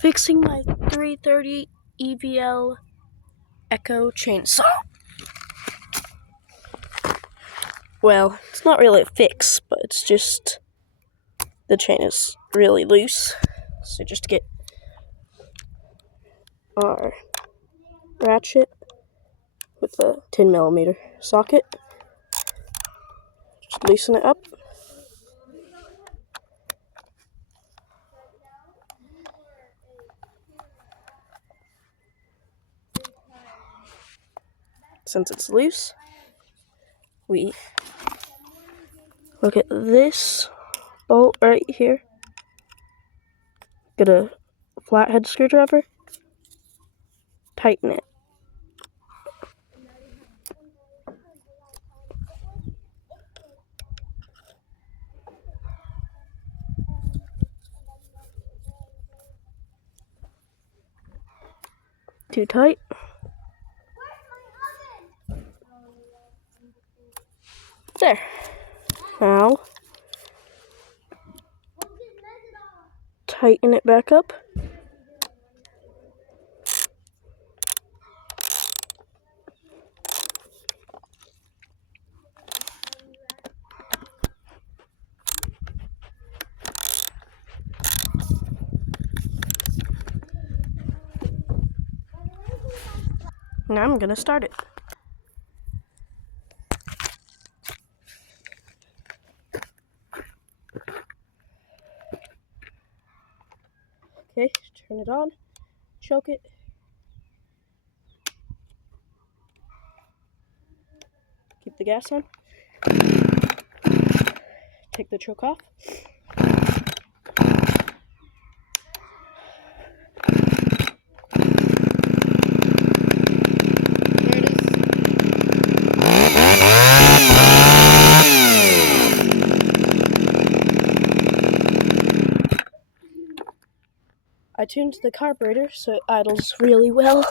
Fixing my 330 EVL Echo chainsaw. Well, it's not really a fix, but it's just the chain is really loose. So just get our ratchet with a 10mm socket. Just loosen it up. Since it's loose, we look at this bolt right here. Get a flathead screwdriver, tighten it. Too tight. There. Now, tighten it back up. Now I'm gonna start it. Okay, turn it on, choke it. Keep the gas on. Take the choke off. There it is. I tuned the carburetor so it idles really well.